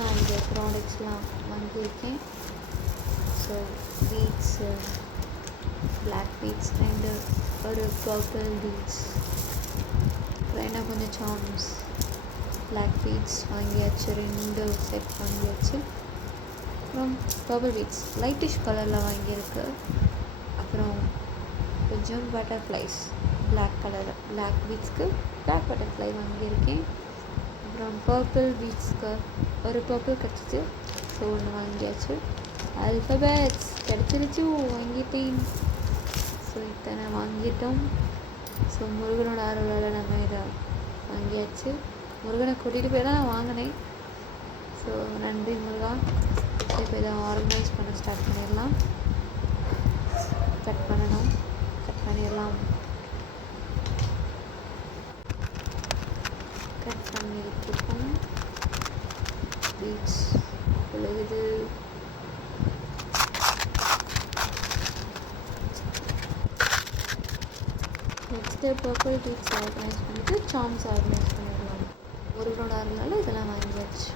நான் இந்த ப்ராடக்ட்ஸ்லாம் வாங்கியிருக்கேன். So beads, black beads and ஒரு பர்பிள் பீட்ஸ், அப்புறம் என்ன கொஞ்சம் சார்ம்ஸ், பிளாக் பீட்ஸ் வாங்கியாச்சு, 2 செட் வாங்கியாச்சு. அப்புறம் பர்பிள் பீட்ஸ் லைட்டிஷ் கலரில் வாங்கியிருக்கு. அப்புறம் கொஞ்சம் பட்டர்ஃப்ளைஸ் பிளாக் கலரில், பிளாக் பீட்ஸ்க்கு பிளாக் பட்டர்ஃப்ளை வாங்கியிருக்கேன். அப்புறம் பர்பிள் பீட்ஸ்க்கு ஒரு பர்பிள் கிடச்சிச்சு, ஸோ ஒன்று வாங்கியாச்சு. ஆல்ஃபபெட்ஸ் கிடச்சிருச்சு, வாங்கிட்டேன். ஸோ இத்தனை வாங்கிட்டோம். ஸோ முருகனோட அருளால் நம்ம இதை வாங்கியாச்சு. முருகனை கூட்டிகிட்டு போய் தான் நான் வாங்கினேன். ஸோ நன்றி முருகா. இப்போ இதை ஆர்கனைஸ் பண்ண ஸ்டார்ட் பண்ணிடலாம். கட் பண்ணணும், கட் பண்ணிடலாம். கட் பண்ணிட்டுருக்கோம். பீட்ஸ் விழுகுது. நெக்ஸ்ட்டு பர்பிள் பீட்ஸ் ஆர்கனைஸ் பண்ணிவிட்டு சார்ம்ஸ் ஆர்கனைஸ் பண்ணிடலாம். முருகனோட அருளால் இதெல்லாம் வாங்கியாச்சு.